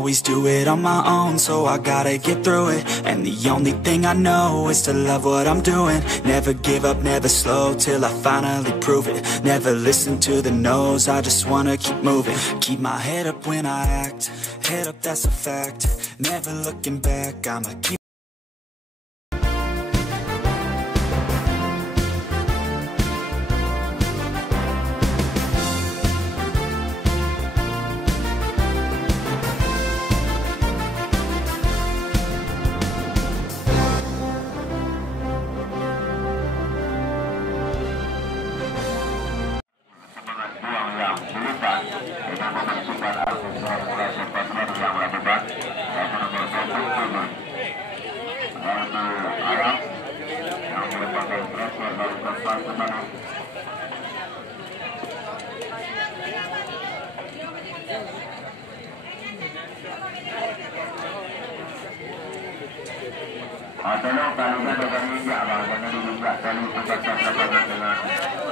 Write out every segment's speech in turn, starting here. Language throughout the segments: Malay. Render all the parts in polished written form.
always do it on my own, so I gotta get through it. And the only thing I know is to love what I'm doing. Never give up, never slow, till I finally prove it. Never listen to the no's, I just wanna keep moving. Keep my head up when I act, head up, that's a fact. Never looking back, I'ma keep tolong kalian jangan injak bang, jangan diinjak kali pecahkan lapangan dengan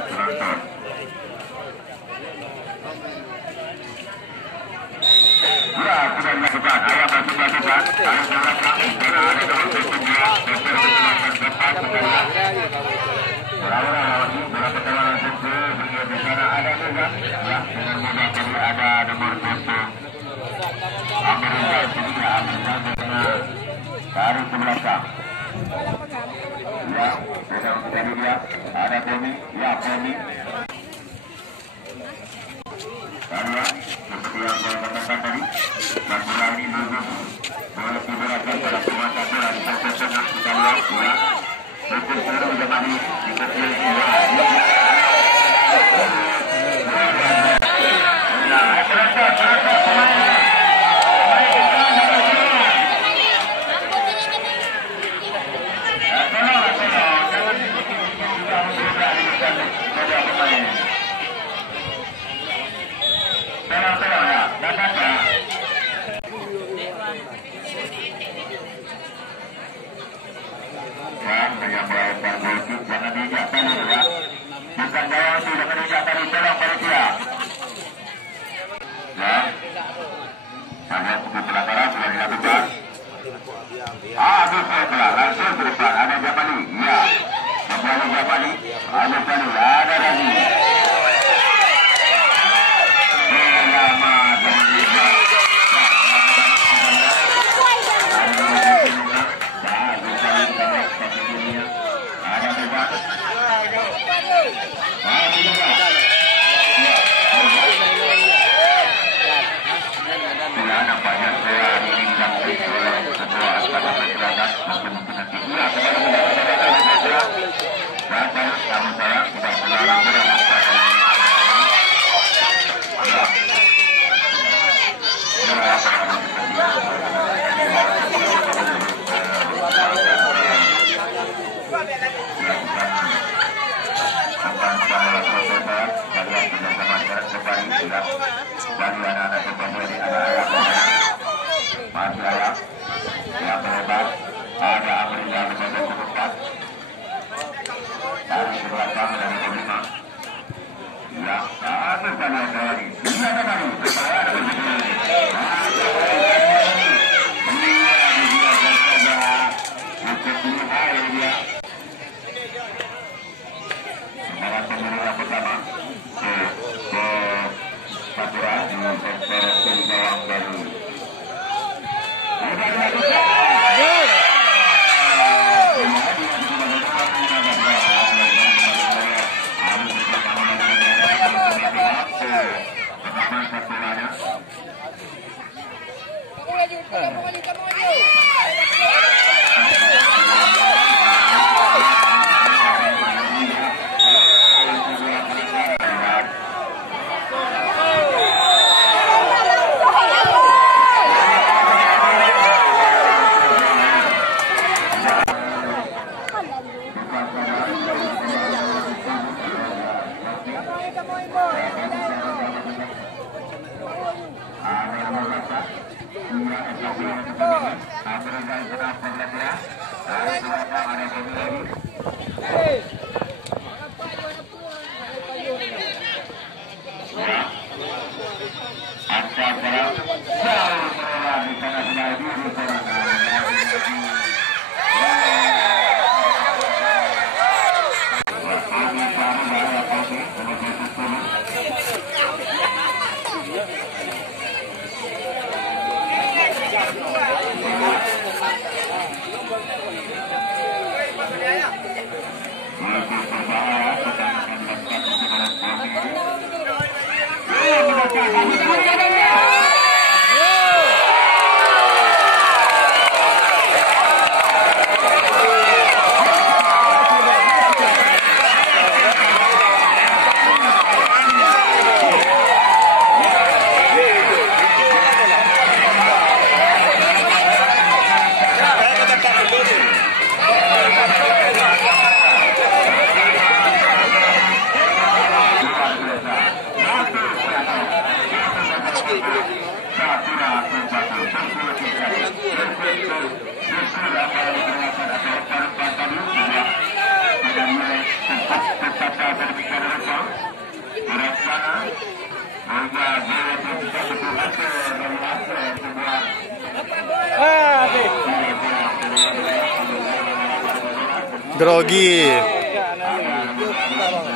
penonton. Ya, sudah dilakukan. Ayam masuk lakukan. Ayam belakang. Karena ada dalam sesungguhnya. Dokter berkelasan depan. Berlawan lawan ini. Bola pertawanan sesungguh. Hingga di sana ada juga. Ya, dengan mudah tadi ada nomor 1. Amerika sedia. Amerika dengan tarik ke belakang. Ya, sedang tadi dia. Ada Tommy. Ya, Tommy. Karena seperti yang saya katakan tadi, Madura ini duduk boleh diberikan pada penguasa bola di sektor tengah kita lihat ya. Betul seluruh Jamani di kecil dua.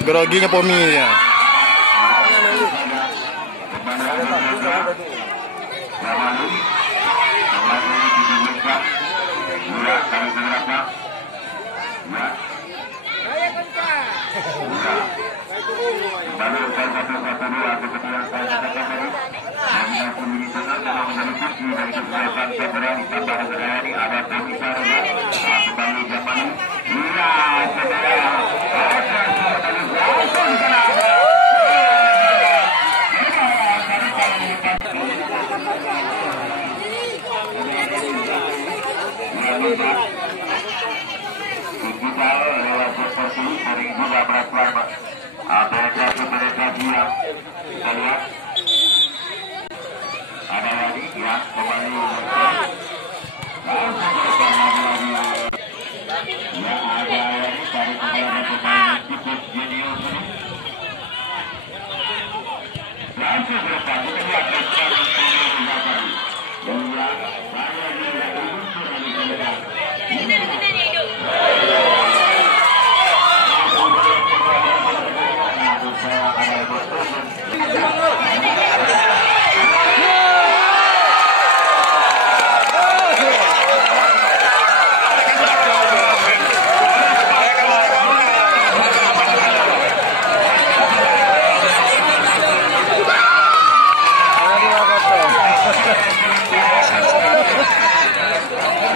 Groginya Pomi ya.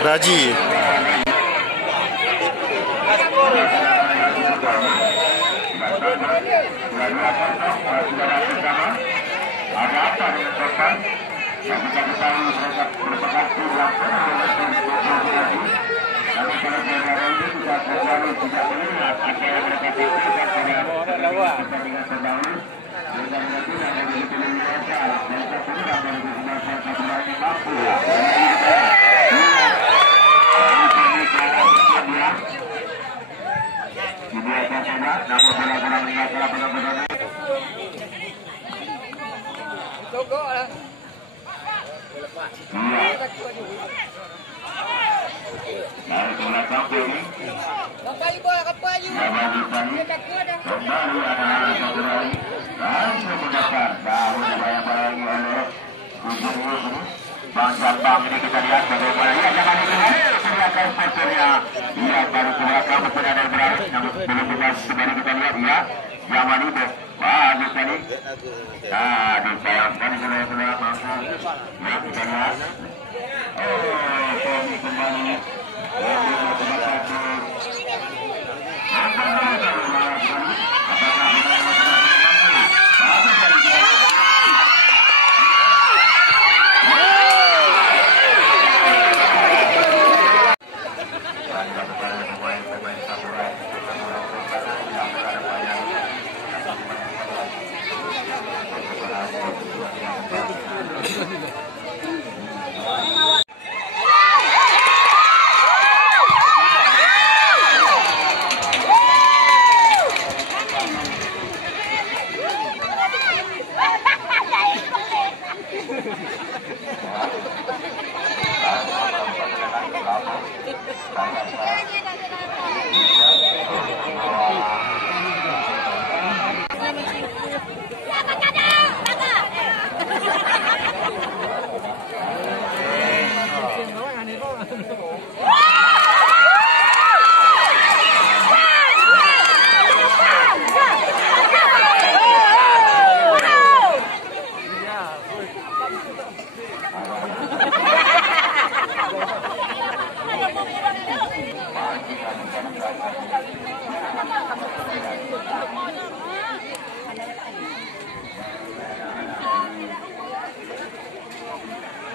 Raji. Ada apa dengan korban? Yang kita ketahui mereka merupakan tapi kalau daerah ini sudah terlalu tidak melihat apa yang mereka lakukan pada pertandingan terdahulu. Mudah-mudahan tidak ada yang lebih mereka mereka sudah menggunakan tabungan yang mampu. Dibiarkan saja, namun bola-bola meninggalkan benar-benar. Dari belakang ini kembali ada satu lagi langsung mendapat jauh dibayang-bayangi oleh ujung Bang Jambang. Ini kita lihat bagaimana ia jangan kelihatan sporternya. Ia baru belakang betul ada berani, namun belum berhasil. Kembali kita lihat ia zaman itu bagus sekali. Disayangkan sebelah langsung ya kita lihat. Tommy kembali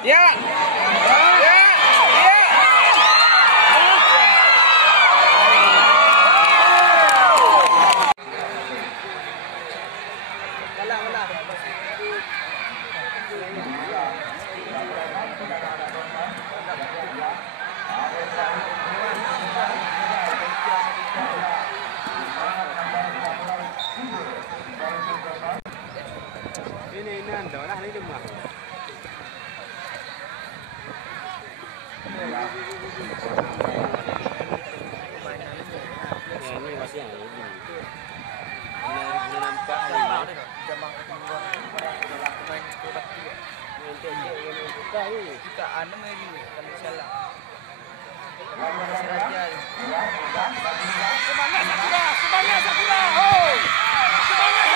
Ya. Ini anda lah ini cuma. Ini masih yang ini. Nampak ini. Kita anu ini kalau salah. Semangat Sakura. Oh. Semangat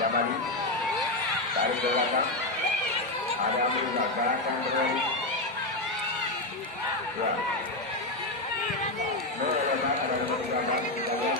Jamali tarik ke belakang, ada ambil belakang kembali. Ya. Ada nomor 13 kita lihat.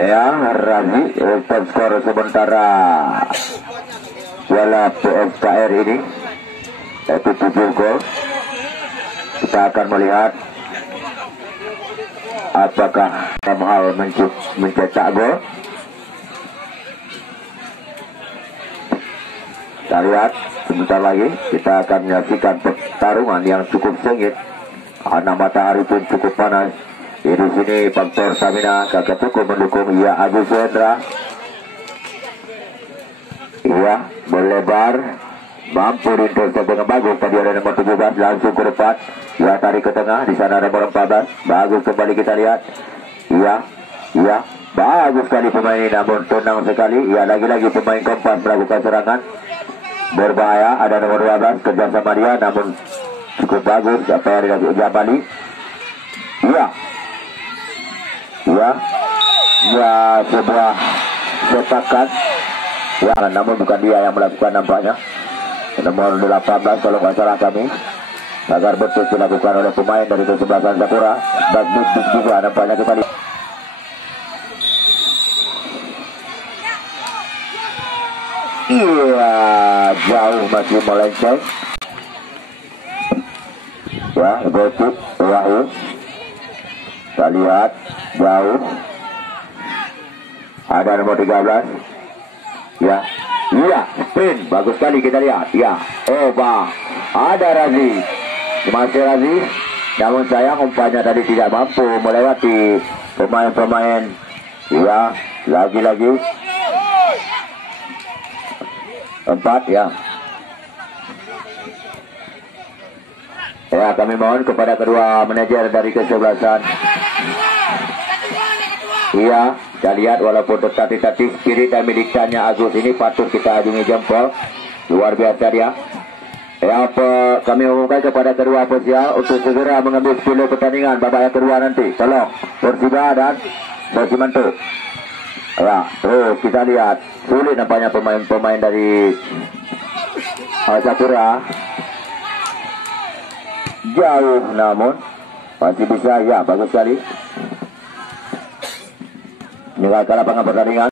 Ya, Razi top skor sementara Piala PSKR ini yaitu 7 gol. Kita akan melihat apakah dalam hal mencetak gol. Kita lihat sebentar lagi, kita akan menyaksikan pertarungan yang cukup sengit. Karena matahari pun cukup panas. Di sini faktor stamina Kakak Tuku mendukung Agus Hendra. Berlebar, mampu diintercept dengan bagus. Tadi ada nomor 17 langsung ke depan. Tarik ke tengah. Di sana ada nomor 14. Bagus kembali kita lihat. Bagus sekali pemain ini, namun tenang sekali. Ya, lagi-lagi pemain Kompas melakukan serangan berbahaya. Ada nomor 12 kerjasama dia, namun cukup bagus apa yang dilakukan Jabali. Iya, ya, ya, sebuah setakan. Ya, namun bukan dia yang melakukan nampaknya. Nomor 18 kalau nggak salah kami. Agar betul dilakukan oleh pemain dari kesebelasan Sakura. Bagus juga nampaknya kita lihat. Iya, jauh masih melenceng. Ya, gosip Wahyu. Kita lihat jauh. Ada nomor 13. Ya, iya, sprint bagus sekali kita lihat. Ya, ada Razi. Masih Razi. Namun sayang umpannya tadi tidak mampu melewati pemain-pemain. Ya, lagi-lagi 4 ya. Ya, kami mohon kepada kedua manajer dari kesebelasan. Iya, kita lihat walaupun tetapi spirit dan militannya Agus ini patut kita ajungi jempol. Luar biasa dia. Ya, kami umumkan kepada kedua ofisial untuk segera mengambil skill pertandingan babak yang kedua nanti. Tolong Persija dan Persimanto. Ya, terus kita lihat sulit nampaknya pemain-pemain dari Sakura. Jauh namun masih bisa, ya, bagus sekali. Meninggalkan lapangan pertandingan.